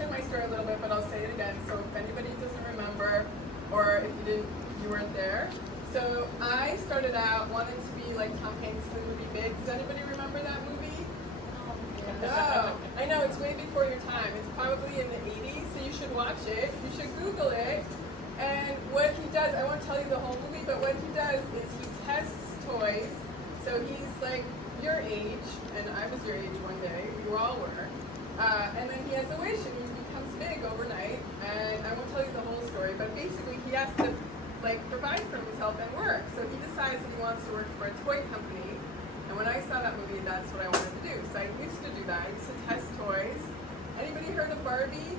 change my story a little bit, but I'll say it again. So if anybody doesn't remember, or if you weren't there. So I started out wanting to be like Tom Hanks in the movie Big. Does anybody remember that movie? No. I know, it's way before your time. It's probably in the 80s, so you should watch it. You should Google it. And what he does, I won't tell you the whole movie, but what he does is he tests toys. So he's like your age, and I was your age one day. You all were. And then he has a wish, and he becomes big overnight. And I won't tell you the whole story, but basically he has to like provide for himself and work. So he decides that he wants to work for a toy company. And when I saw that movie, that's what I wanted to do. So I used to do that. I used to test toys. Anybody heard of Barbie?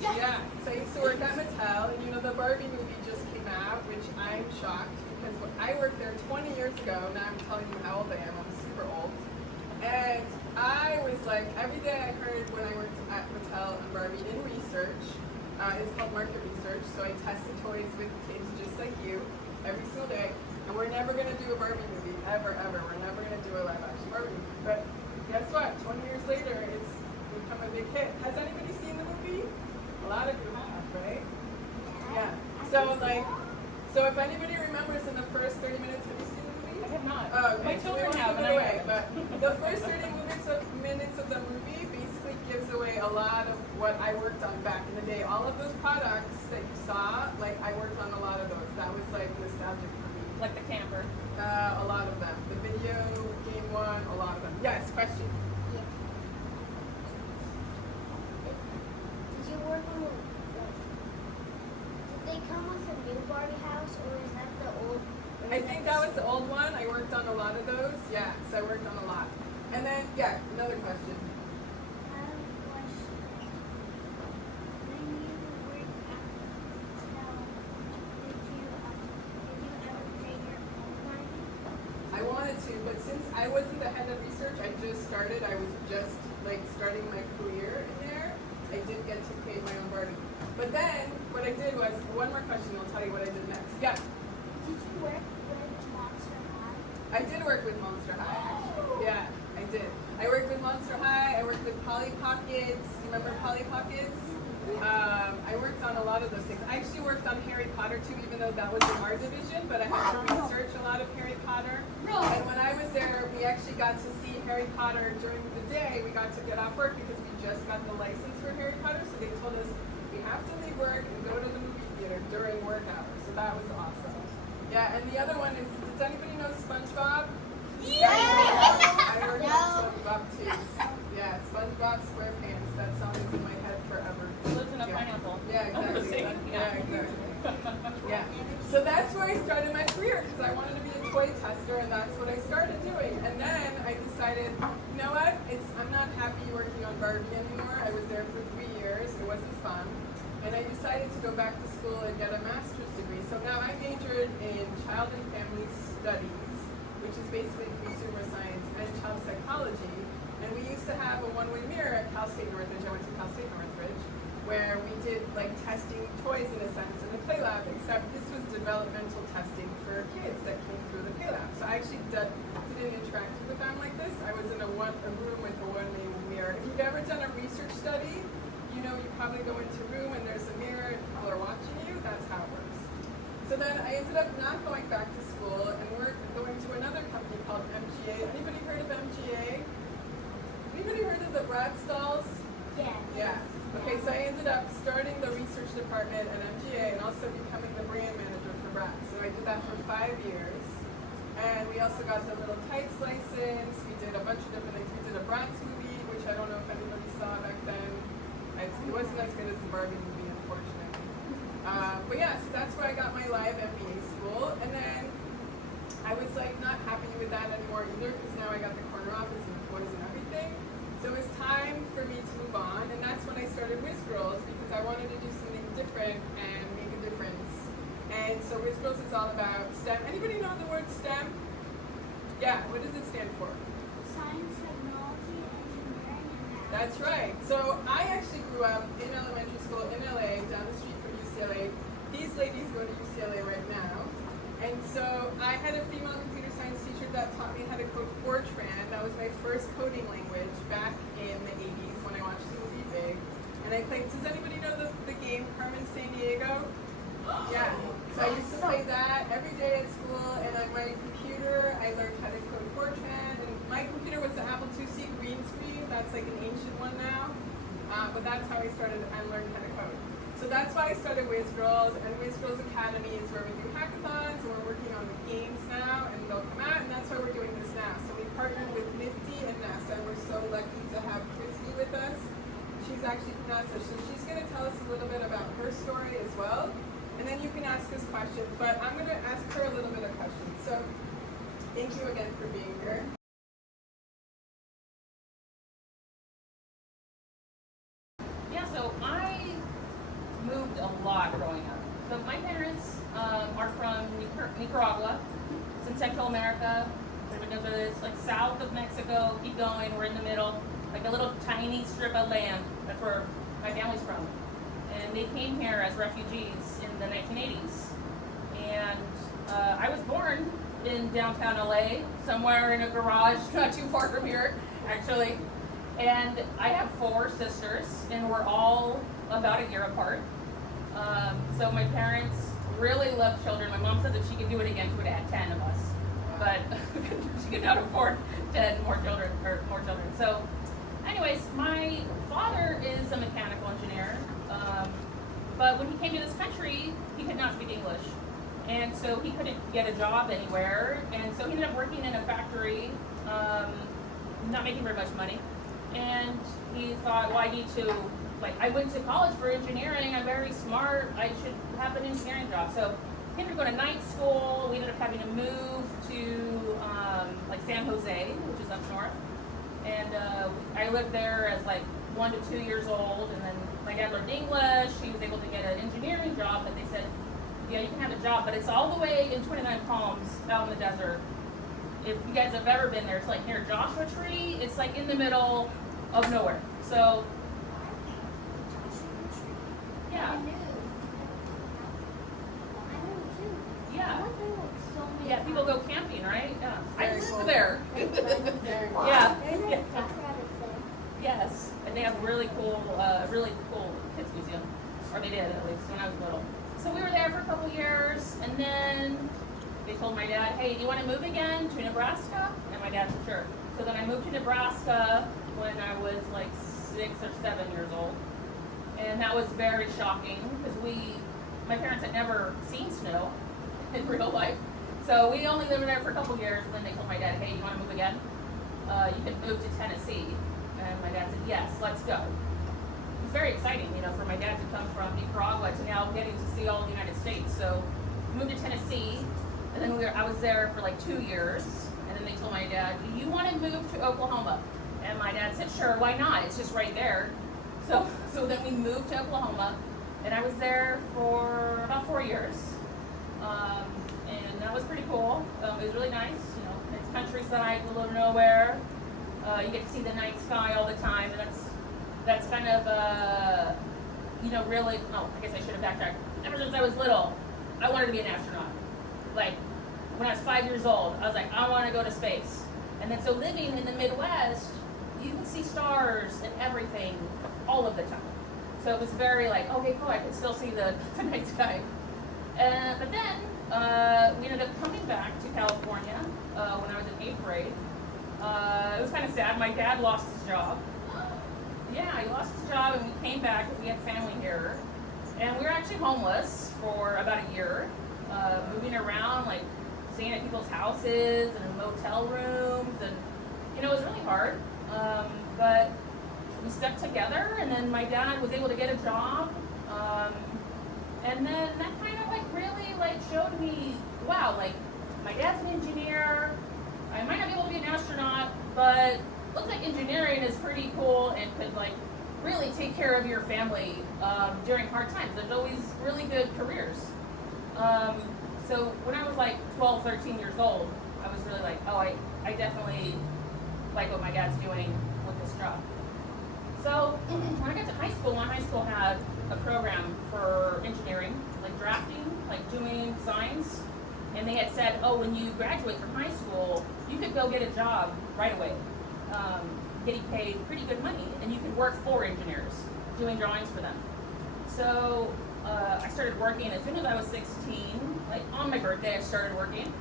Yeah. So I used to work at Mattel, and you know the Barbie movie just came out, which I'm shocked because when I worked there 20 years ago. Now I'm telling you how old I am. I'm super old. And I was like, every day I heard when I worked at Mattel and Barbie in research. It's called market research. So I tested toys with kids just like you every single day. And we're never going to do a Barbie movie, ever, ever. We're never going to do a live-action Barbie movie. But guess what? 20 years later, it's become a big hit. Has anybody seen the movie? A lot of you have, right? Yeah. So if anybody remembers in the first 30 minutes, have you seen the movie? I have not. Oh, okay. My children have, and away. But the first 30 minutes of the movie basically gives away a lot of what I worked on back in the day. All of those products that you saw, like I worked on a lot of those. That was like nostalgic for me. Like the camper. A lot of them. The video game one, a lot of them. Yes, question. Yeah. Did you work on the, did they come with a new Barbie house, or is that the old? I think that was the old one. I worked on a lot of those. Yeah, so I worked on a lot. And then, yeah, another question. I have a question. When you worked at Mattel, did you ever create your own one? I wanted to, but since I wasn't the head of research, I just started. I was just like starting my career in there. I did get to create my own Barbie. But then, what I did was, one more question, I'll tell you what I did next. Yeah? Did you work with Monster High? I did work with Monster High, actually. Yeah, I did. I worked with Monster High, I worked with Polly Pockets. You remember Polly Pockets? I worked on a lot of those things. I actually worked on Harry Potter too, even though that was in our division, but I had to research a lot of Harry Potter. And when I was there, we actually got to see Harry Potter during the day. We got to get off work because we just got the license for Harry Potter, so they told us we have to leave work and go to the movie theater during work hours. So that was awesome. Yeah, and the other one is, does anybody know SpongeBob? Yeah! I worked on SpongeBob too. Yeah, SpongeBob SquarePants. That song is in my head forever. Lives in a pineapple. Yeah, exactly. Yeah. Exactly. Yeah. So that's where I started my career because I wanted to be a toy tester, and that's what I started doing. And then I decided, you know what? I'm not happy working on Barbie anymore. I was there for 3 years. It wasn't fun. And I decided to go back to school and get a master's degree. So now I majored in child and family studies, which is basically consumer science and child psychology. And we used to have a one-way mirror at Cal State Northridge. I went to Cal State Northridge, where we did like testing toys in a sense in the play lab, except this was developmental testing for kids that came through the play lab. So I actually didn't interact with them like this. I was in a room with a one-way mirror. If you've ever done a research study, you know you probably go into a room and there's a mirror and people are watching you. That's how it works. So then I ended up not going back to school and we're going to another company called MGA. Anybody heard of MGA? Anybody heard of the Brad Stalls? Yeah. Yeah. Okay, so I ended up starting the research department at MGA and also becoming the brand manager for Bratz. So I did that for 5 years. And we also got the Little Tights license. We did a bunch of different things. We did a Bratz movie, which I don't know if anybody saw back then. It wasn't as good as the Barbie movie, unfortunately. But yeah, so that's where I got my live MBA school. And then I was like not happy with that anymore either because now I got the corner office and toys and everything. So it was time for me to move on, and that's when I started WhizGirls because I wanted to do something different and make a difference. And so WhizGirls is all about STEM. Anybody know the word STEM? Yeah, what does it stand for? Science, technology, engineering, and math. That's right. So I actually grew up in elementary school in LA, down the street from UCLA. These ladies go to UCLA right now. And so I had a female computer science teacher that taught me how to code Fortran. That was my first coding language back in the 80s when I watched the movie Big. And And I played, does anybody know the game Carmen San Diego? Yeah. So I used to play that every day at school, and on my computer, I learned how to code Fortran. And my computer was the Apple IIc green screen. That's like an ancient one now. But that's how I started and learned how to code. So that's why I started WhizGirls, and WhizGirls Academy is where we do hackathons, and we're working on the games now, and they'll come out, and that's why we're doing this now. So we partnered with Nifty and NASA. We're so lucky to have Kirstie with us. She's actually from NASA, so she's going to tell us a little bit about her story as well. And then you can ask us questions, but I'm going to ask her a little bit of questions. So thank you again for being here. Yeah, so I moved a lot growing up. So my parents are from Nicaragua. It's in Central America. Everybody knows where it is. Like south of Mexico, keep going, we're in the middle. Like a little tiny strip of land. That's where my family's from. And they came here as refugees in the 1980s. And I was born in downtown LA, somewhere in a garage not too far from here, actually. And I have 4 sisters, and we're all about a year apart. So my parents really love children. My mom says if she could do it again, she would have had 10 of us. But she could not afford 10 more children. So anyways, my father is a mechanical engineer. But when he came to this country, he could not speak English. And so he couldn't get a job anywhere. And so he ended up working in a factory, not making very much money. And he thought, well, I need to, I went to college for engineering. I'm very smart. I should have an engineering job. So he ended up going to night school. We ended up having to move to San Jose, which is up north. And I lived there as 1 to 2 years old. And then my dad learned English. He was able to get an engineering job, but they said, yeah, you can have a job, but it's all the way in 29 Palms out in the desert. If you guys have ever been there, it's like near Joshua Tree. It's like in the middle of nowhere. So, yeah. Yeah. Yeah, people go camping, right? Yeah. I lived there. Yeah. Yes. And they have really cool kids museum. Or they did, at least, when I was little. So we were there for a couple years, and then they told my dad, hey, do you want to move again to Nebraska? And my dad said, sure. So then I moved to Nebraska when I was 6 or 7 years old. And that was very shocking because my parents had never seen snow in real life. So we only lived there for a couple years, and then they told my dad, hey, you want to move again? You can move to Tennessee. And my dad said, yes, let's go. It's very exciting, for my dad to come from Nicaragua to now getting to see all the United States. So we moved to Tennessee, and then I was there for 2 years, and then they told my dad, do you want to move to Oklahoma? And my dad said, sure, why not? It's just right there. So then we moved to Oklahoma, and I was there for about 4 years. And that was pretty cool. It was really nice, it's countryside, middle of nowhere. You get to see the night sky all the time, and that's kind of, really, I guess I should have backtracked. Ever since I was little, I wanted to be an astronaut. When I was 5 years old, I was like, I want to go to space. And then so living in the Midwest, you can see stars and everything all of the time. So it was very okay, cool, I could still see the night sky. But then we ended up coming back to California when I was in 8th grade. It was kind of sad. My dad lost his job. Yeah, he lost his job, and we came back because we had family here. And we were actually homeless for about a year, moving around, staying at people's houses and in motel rooms, and it was really hard. But we stuck together, and then my dad was able to get a job, and then that kind of really showed me, wow, my dad's an engineer. I might not be able to be an astronaut, but looks like engineering is pretty cool and could really take care of your family during hard times. There's always really good careers. So when I was 12, 13 years old, I was really I definitely like what my dad's doing with this job. So when I got to high school, my high school had a program for engineering, drafting, doing science. And they had said, oh, when you graduate from high school, you could go get a job right away, getting paid pretty good money, and you could work for engineers. doing drawings for them. So I started working as soon as I was 16. Like on my birthday, I started working,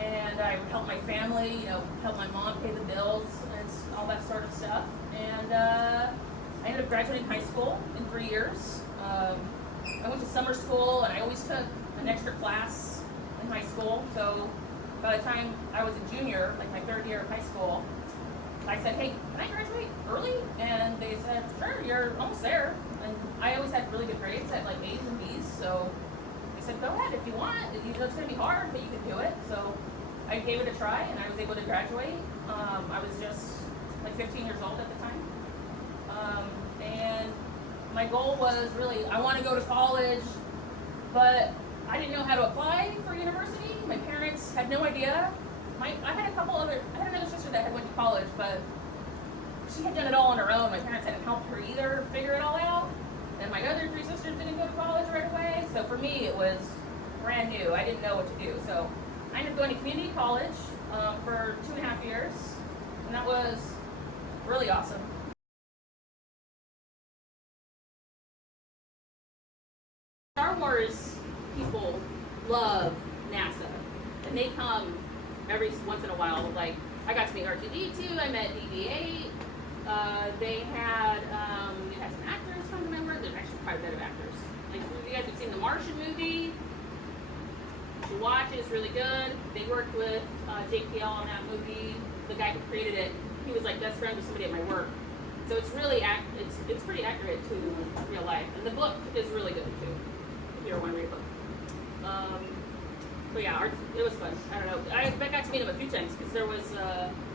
and I would help my family, you know, help my mom pay the bills and all that sort of stuff. And I ended up graduating high school in 3 years. I went to summer school, and I always took an extra class in high school. So by the time I was a junior, like my 3rd year of high school, I said, hey, can I graduate early? And they said, sure, you're almost there. And I always had really good grades at like A's and B's. So they said, go ahead if you want. You know, it's going to be hard, but you can do it. So I gave it a try, and I was able to graduate. I was just like 15 years old at the time. And my goal was really, I want to go to college, but I didn't know how to apply for university. My parents had no idea. I had another sister that had went to college, but she had done it all on her own. My parents hadn't helped her either figure it all out. And my other 3 sisters didn't go to college right away. So for me, it was brand new. I didn't know what to do. So I ended up going to community college for 2.5 years. And that was really awesome. Star Wars people love NASA. And they come every once in a while. Like, I got to meet R2-D2, I met BB-8. They had some actors come to my work. There's actually quite a bit of actors. Like, if you guys have seen the Martian movie, you should watch it. It's really good. They worked with JPL on that movie. The guy who created it, he was like best friends with somebody at my work. So it's really it's pretty accurate to real life. And the book is really good too, if you ever want to read a book. So yeah, it was fun. I don't know. I got to meet him a few times because there was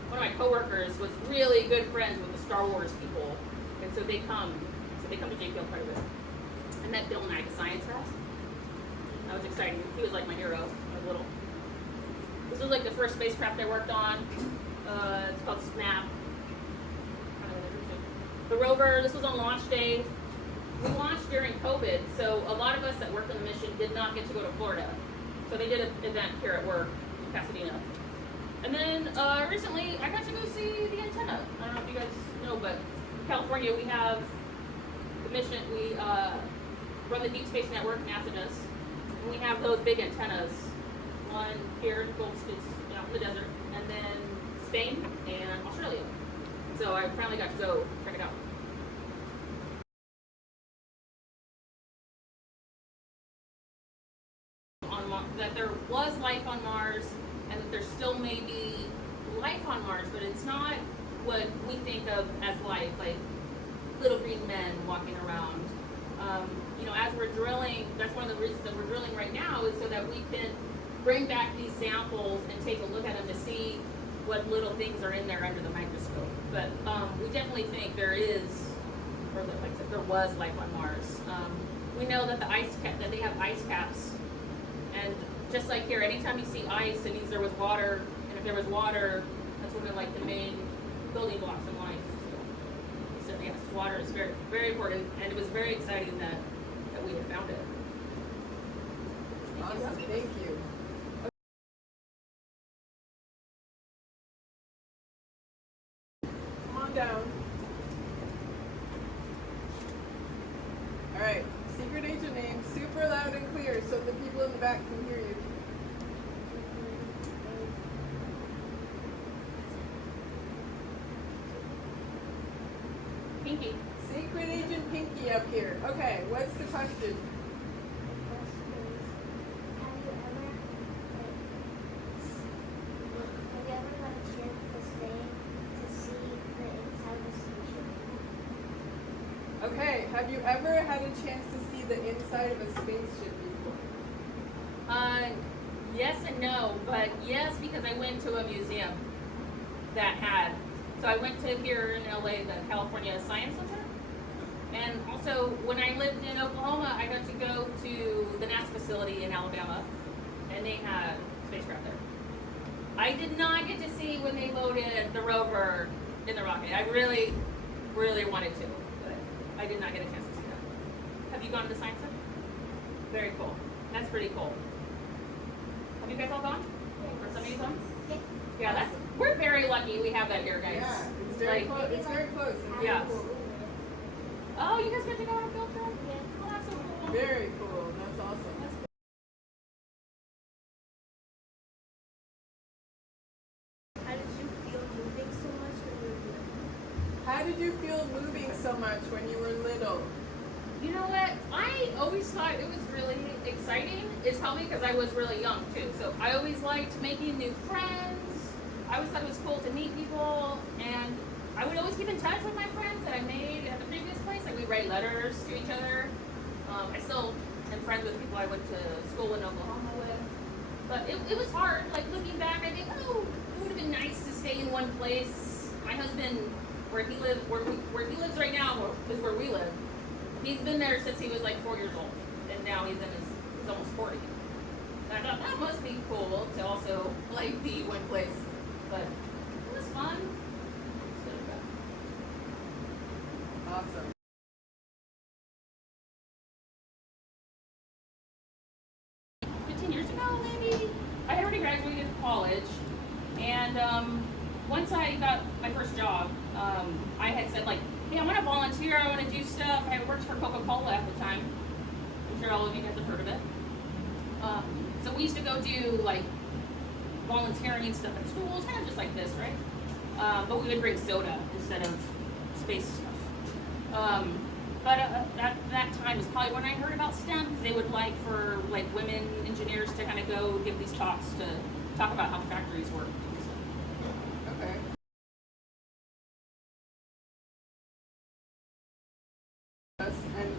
one of my coworkers was really good friends with the Star Wars people, and so they come to JPL quite a bit. I met Bill Nye, the science guy. That was exciting. He was like my hero. I was little. This was like the first spacecraft I worked on. It's called Snap. The rover. This was on launch day. We launched during COVID, so a lot of us that worked on the mission did not get to go to Florida. So they did an event here at work in Pasadena. And then recently, I got to go see the antenna. I don't know if you guys know, but in California, we have the mission. We run the Deep Space Network, NASA does. And we have those big antennas. One here in Gulf States, out in the desert, and then Spain and Australia. So I finally got to go check it out. That there was life on Mars, and that there still may be life on Mars, but it's not what we think of as life, like little green men walking around. You know, as we're drilling, that's one of the reasons that we're drilling right now, is so that we can bring back these samples and take a look at them to see what little things are in there under the microscope. But we definitely think there is, or like I said, there was life on Mars. We know that that they have ice caps. And just like here, anytime you see ice, it means there was water, and if there was water, that's one of like the main building blocks in life. So yes, water is very, very important, and it was very exciting that we had found it. Awesome, thank you. Come on down. All right. Secret agent name, super loud and clear so the people in the back can hear you. Pinky. Secret agent Pinky up here. Okay, what's the question? Okay, have you ever had a chance to see the inside of a spaceship before? Yes and no, but yes, because I went to a museum that had. So I went to here in LA, the California Science Center. And also, when I lived in Oklahoma, I got to go to the NASA facility in Alabama, and they had spacecraft there. I did not get to see when they loaded the rover in the rocket. I really, really wanted to, but I did not get a chance to see that. Have you gone to the Science Center? Very cool. That's pretty cool. Have you guys all gone? Or some of you gone? Yeah, we're very lucky we have that here, guys. Yeah, it's very close. It's very close. Yeah. Oh, you guys got to go on a field trip? Yes. Oh, that's so cool. Very cool. That's awesome. How did you feel moving so much when you were little? How did you feel moving so much when you were little? You know what? I always thought it was really exciting. It's probably because I was really young too. So I always liked making new friends. I always thought it was cool to meet people, and I would always keep in touch with my friends that I made at the previous place. Like we write letters to each other. I still am friends with people I went to school in Oklahoma with. But it was hard. Like looking back, I think, oh, it would have been nice to stay in one place. My husband, where he lives right now, is where we live. He's been there since he was like 4 years old, and now he's almost 40. And I thought that must be cool to also like be one place, but it was fun. It's good and bad. Awesome. Years ago, maybe, I had already graduated college, and once I got my first job, I had said like, hey, I want to volunteer, I want to do stuff. I worked for Coca-Cola at the time. I'm sure all of you guys have heard of it. So we used to go do like volunteering stuff at schools, kind of just like this, right? But we would bring soda instead of space stuff. But that time is probably when I heard about STEM, because they would like for like women engineers to kind of go give these talks to talk about how factories work. Okay. And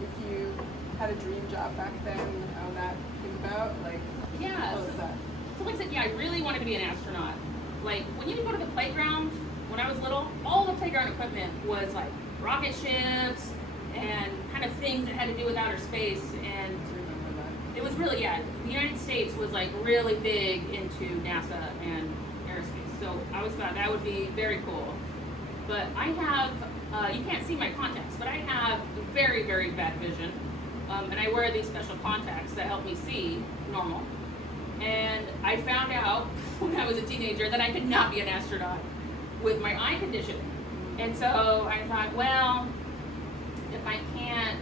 if you had a dream job back then, how that came about, like, Yeah. what was that? So like I said, yeah, I really wanted to be an astronaut. Like when you would go to the playground when I was little, all the playground equipment was like rocket ships and kind of things that had to do with outer space, and I remember that. it was really, yeah, the United States was like really big into NASA and aerospace, so I always thought that would be very cool. But I have, you can't see my contacts, but I have very, very bad vision, and I wear these special contacts that help me see normal. And I found out when I was a teenager that I could not be an astronaut with my eye condition. And so I thought, well, if I can't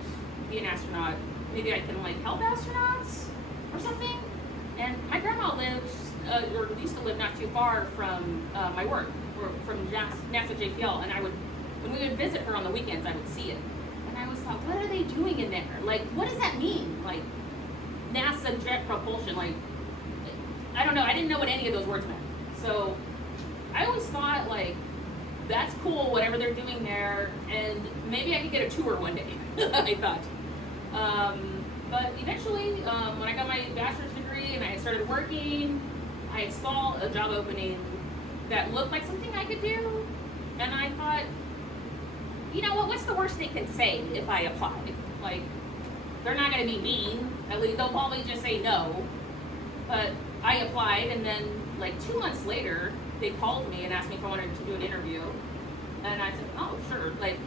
be an astronaut, maybe I can like help astronauts or something. And my grandma lives, or used to live not too far from my work, or from NASA JPL. And when we would visit her on the weekends, I would see it. And I always thought, what are they doing in there? Like, what does that mean? Like, NASA Jet Propulsion, like, I don't know. I didn't know what any of those words meant. So I always thought, like, that's cool, whatever they're doing there, and maybe I could get a tour one day, I thought. But eventually, when I got my bachelor's degree and I started working, I saw a job opening that looked like something I could do, and I thought, you know what, what's the worst they can say if I apply? Like, they're not going to be mean. At least they'll probably just say no. But I applied, and then like 2 months later, they called me and asked me if I wanted to do an interview. And I said, oh, sure. Like,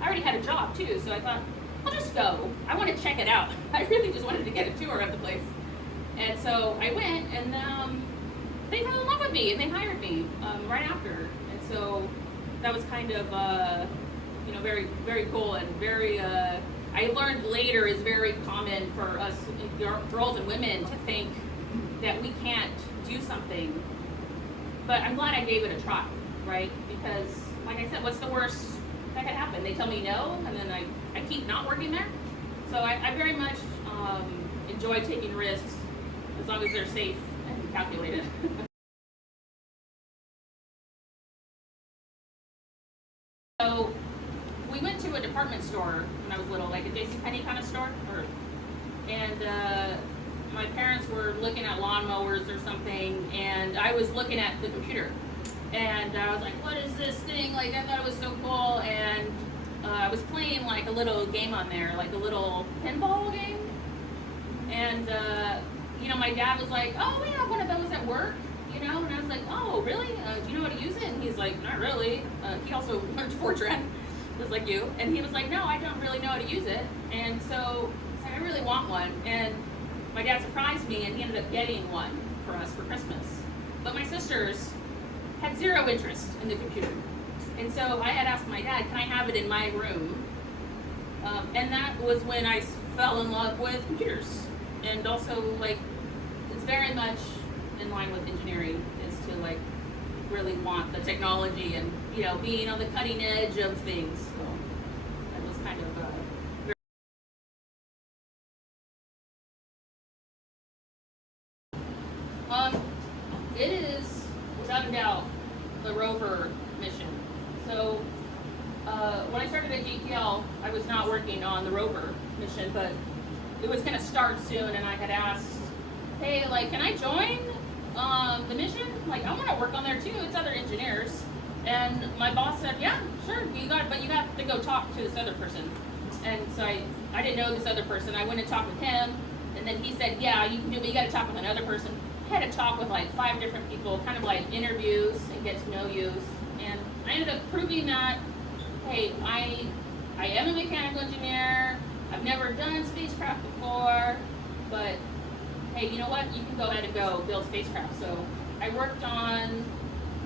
I already had a job too, so I thought, I'll just go. I want to check it out. I really just wanted to get a tour of the place. And so I went, and they fell in love with me, and they hired me right after. And so that was kind of, very, very cool, and very, I learned later is very common for us girls and women to think that we can't do something. But I'm glad I gave it a try, right? Because, like I said, what's the worst that could happen? They tell me no, and then I keep not working there. So I very much enjoy taking risks as long as they're safe and calculated. So we went to a department store when I was little, like a JCPenney kind of store, and my parents were looking at lawnmowers or something, and I was looking at the computer, and I was like, what is this thing? Like, I thought it was so cool, and I was playing like a little game on there, like a little pinball game, and my dad was like, oh, we have one of those at work, and I was like, oh, really? Do you know how to use it? And he's like, not really. He also learned Fortran, just like you, and he was like, no, I don't really know how to use it, and so I said, I really want one, and my dad surprised me, and he ended up getting one for us for Christmas. But my sisters had zero interest in the computer. And so I had asked my dad, can I have it in my room? And that was when I fell in love with computers. And also, like, it's very much in line with engineering, is to, like, really want the technology and, you know, being on the cutting edge of things. So that was kind of it is, without a doubt, the rover mission. So when I started at JPL, I was not working on the rover mission, but it was going to start soon, and I had asked, hey, like, can I join the mission? Like, I want to work on there too. It's other engineers. And my boss said, yeah, sure, but you have to go talk to this other person. And so I didn't know this other person. I went and talked with him, and then he said, yeah, you can do it, but you got to talk with another person. I had to talk with like 5 different people, kind of like interviews and get to know you. And I ended up proving that, hey, I am a mechanical engineer. I've never done spacecraft before, but hey, you know what? You can go ahead and go build spacecraft. So I worked on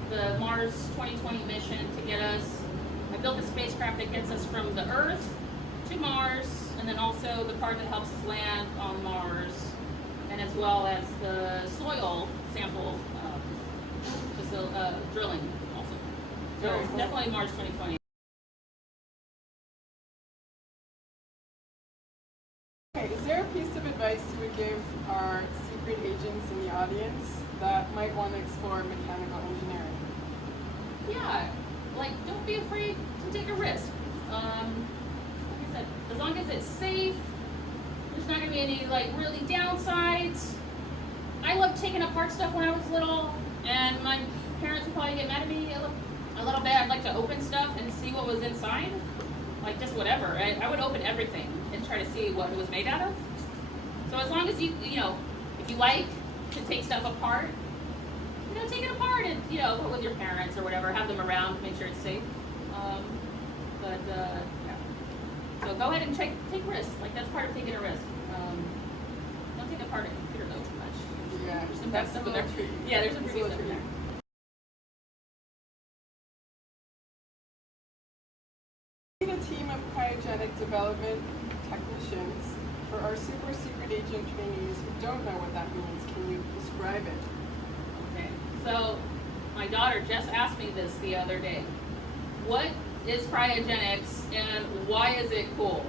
the Mars 2020 mission to get us, I built a spacecraft that gets us from the Earth to Mars, and then also the part that helps us land on Mars, and as well as the soil sample drilling also. So Very cool. definitely Mars 2020. Okay, is there a piece of advice you would give our secret agents in the audience that might want to explore mechanical engineering? Yeah, like, don't be afraid to take a risk. Like I said, as long as it's safe, there's not going to be any like really downsides. I loved taking apart stuff when I was little, and my parents would probably get mad at me a little bit. I'd like to open stuff and see what was inside, like just whatever. I would open everything and try to see what it was made out of. So as long as you know, if you like to take stuff apart, you know, take it apart and, you know, put with your parents or whatever, have them around, make sure it's safe. Yeah. So go ahead and take risks. Like, that's part of taking a risk. Don't take apart a computer though too much. Yeah, There's some bad that's stuff a in there. little tricky. Yeah, there's some It's a tricky little stuff in tricky. We need a team of cryogenic development technicians for our super secret agent trainees who don't know what that means. Can you describe it? Okay. So my daughter just asked me this the other day. What is cryogenics and why is it cool?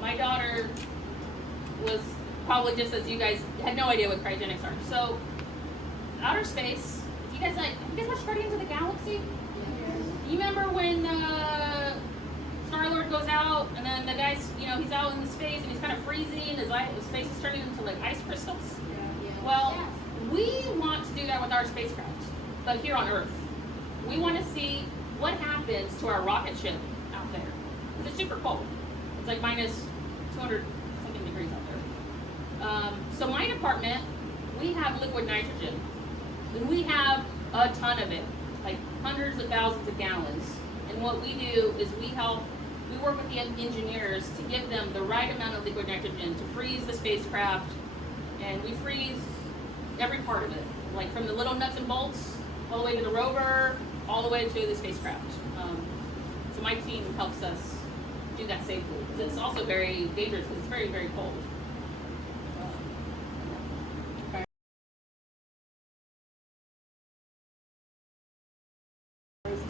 My daughter was probably just as you guys had no idea what cryogenics are. So outer space, if you guys watched Guardians of the Galaxy? You remember when Star-Lord goes out and then the guy's, you know, he's out in the space and he's kind of freezing, his face is turning into like ice crystals? Well, we want to do that with our spacecraft, but here on Earth. We want to see what happens to our rocket ship out there. Because it's super cold. It's like minus 200 something degrees out there. So my department, we have liquid nitrogen. And we have a ton of it, like hundreds of thousands of gallons. And what we do is we work with the engineers to give them the right amount of liquid nitrogen to freeze the spacecraft. And we freeze every part of it, like from the little nuts and bolts, all the way to the rover, all the way to the spacecraft. So my team helps us do that safely, because it's also very dangerous because it's very, very cold.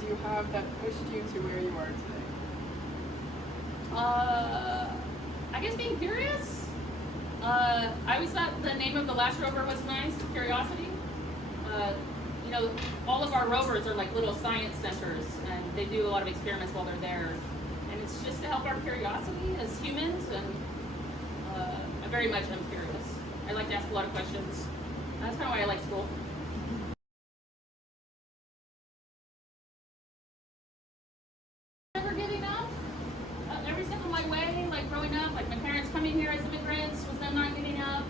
Do you have that pushed you to where you are today? I guess being curious. I always thought the name of the last rover was nice, Curiosity. You know, all of our rovers are like little science centers, and they do a lot of experiments while they're there. And it's just to help our curiosity as humans, and I very much am curious. I like to ask a lot of questions. That's kind of why I like school. Never giving up. Every step of my way, like growing up, like my parents coming here as immigrants, was them not giving up.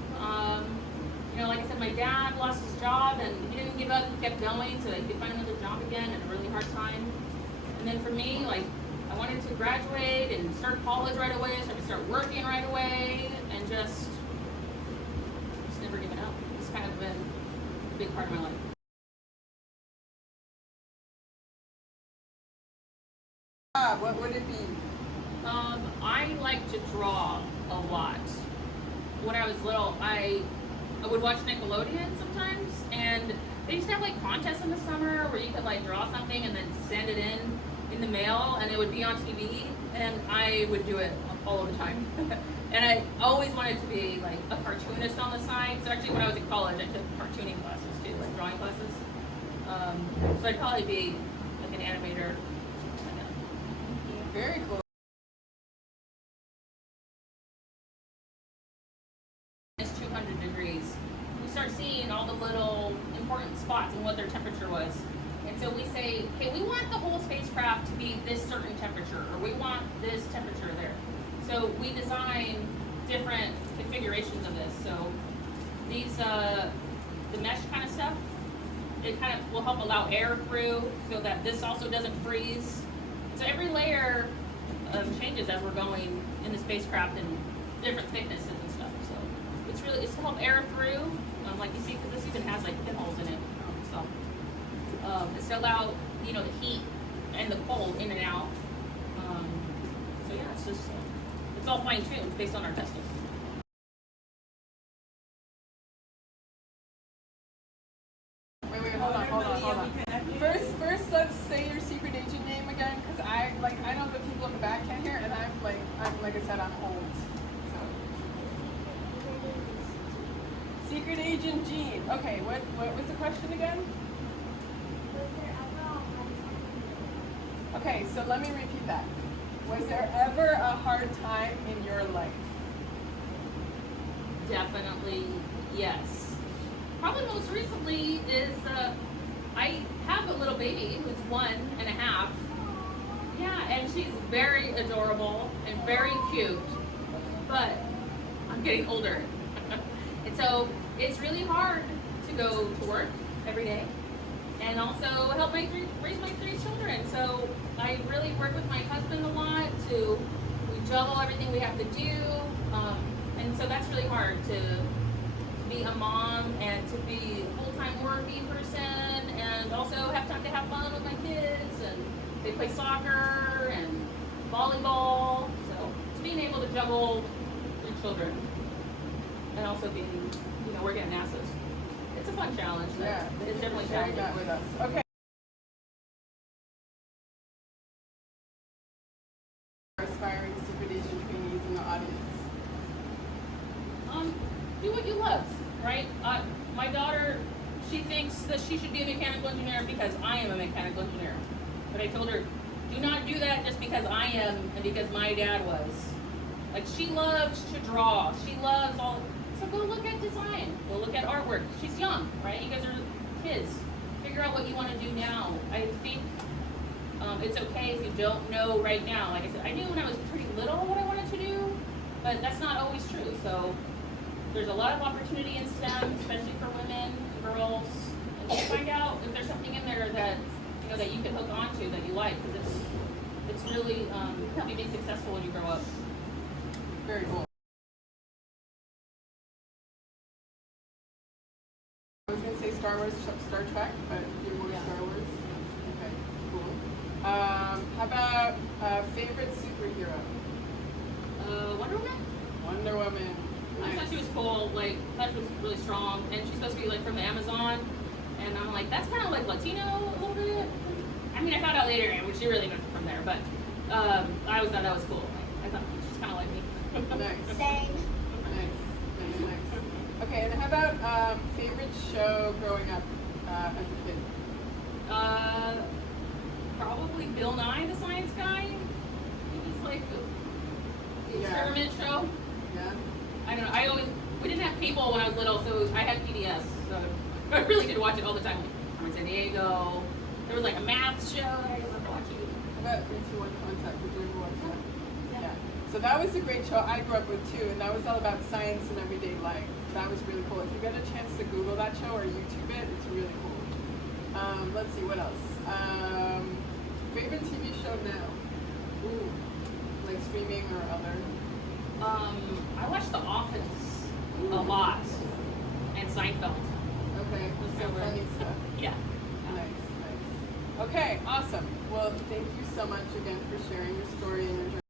You know, like I said, my dad lost his job and he didn't give up, he kept going so that he could find another job again at a really hard time. And then for me, like, I wanted to graduate and start college right away so I could start working right away, and just never giving up. It's kind of been a big part of my life. What would it be? I draw a lot. When I was little, I would watch Nickelodeon sometimes, and they used to have like contests in the summer where you could like draw something and then send it in the mail, and it would be on TV, and I would do it all of the time. And I always wanted to be like a cartoonist on the side. So actually, when I was in college, I took cartooning classes too, like drawing classes. So I'd probably be like an animator. Very cool. It's 200 degrees. We start seeing all the little important spots and what their temperature was. And so we say, okay, we want the whole spacecraft to be this certain temperature, or we want this temperature there. So we design different configurations of this. So these, the mesh kind of stuff, it kind of will help allow air through so that this also doesn't freeze. So every layer changes as we're going in the spacecraft in different thicknesses and stuff. So it's to help air through, like you see, because this even has like pinholes in it. So it's to allow, you know, the heat and the cold in and out. So yeah, it's all fine tuned based on our testing. Wait, hold on. First, let's say your secret agent name again, because I know the people in the back can't hear, and I'm like I said, I'm old. So. Secret agent Jean. Okay, what was the question again? Was there ever a hard time? Okay, so let me repeat that. Was there ever a hard time in your life? Definitely yes. Probably most recently is I have a little baby who's 1.5. Yeah, and she's very adorable and very cute, but I'm getting older. And so it's really hard to go to work every day and also help raise my 3 children. So I really work with my husband a lot we juggle everything we have to do. And so that's really hard to be a mom and to be a full-time working person and also have time to have fun with my kids, and they play soccer and volleyball. So it's being able to juggle 3 children and also being, you know, working at NASA. It's a fun challenge. Yeah, it's definitely sharing challenging. that with us. Okay. Aspiring secret agent trainees in the audience. Do what you love, right? My daughter, she thinks that she should be a mechanical engineer because I am a mechanical engineer. But I told her, do not do that just because I am and because my dad was. Like, she loves to draw. She loves all. So go look at design. Go look at artwork. She's young, right? You guys are kids. Figure out what you want to do now. I think it's okay if you don't know right now. Like I said, I knew when I was pretty little what I wanted to do, but that's not always true. So there's a lot of opportunity in STEM, especially for women, girls, and just find out if there's something in there that, you know, that you can hook onto that you like, because it's really help you be successful when you grow up. Very cool. I was gonna say Star Wars, Star Trek, but you're more Star Wars. Okay, cool. How about favorite superhero? Wonder Woman? Wonder Woman. I thought she was cool. Like, that was really strong, and she's supposed to be like from the Amazon. And I'm like, that's kind of like Latino a little bit. I mean, I found out later, and she really wasn't from there, but I always thought that was cool. Like, I thought she's kind of like me. Nice. Same. Nice. Okay, and how about favorite show growing up as a kid? Probably Bill Nye, the Science Guy. He's like the experiment show. Yeah. I don't know. We didn't have cable when I was little, so I had PBS. So I really did watch it all the time. I'm in San Diego. There was like a math show that I remember watching. How about 3, 2, 1 Contact? Did you ever watch that? Yeah. So that was a great show I grew up with too, and that was all about science and everyday life. That was really cool. If you get a chance to Google that show or YouTube it, it's really cool. Let's see, what else? Favorite TV show now? Ooh, like streaming or other? I watched The Office a lot, and Seinfeld. Okay, so funny stuff. Yeah. Nice. Okay, awesome. Well, thank you so much again for sharing your story and your journey.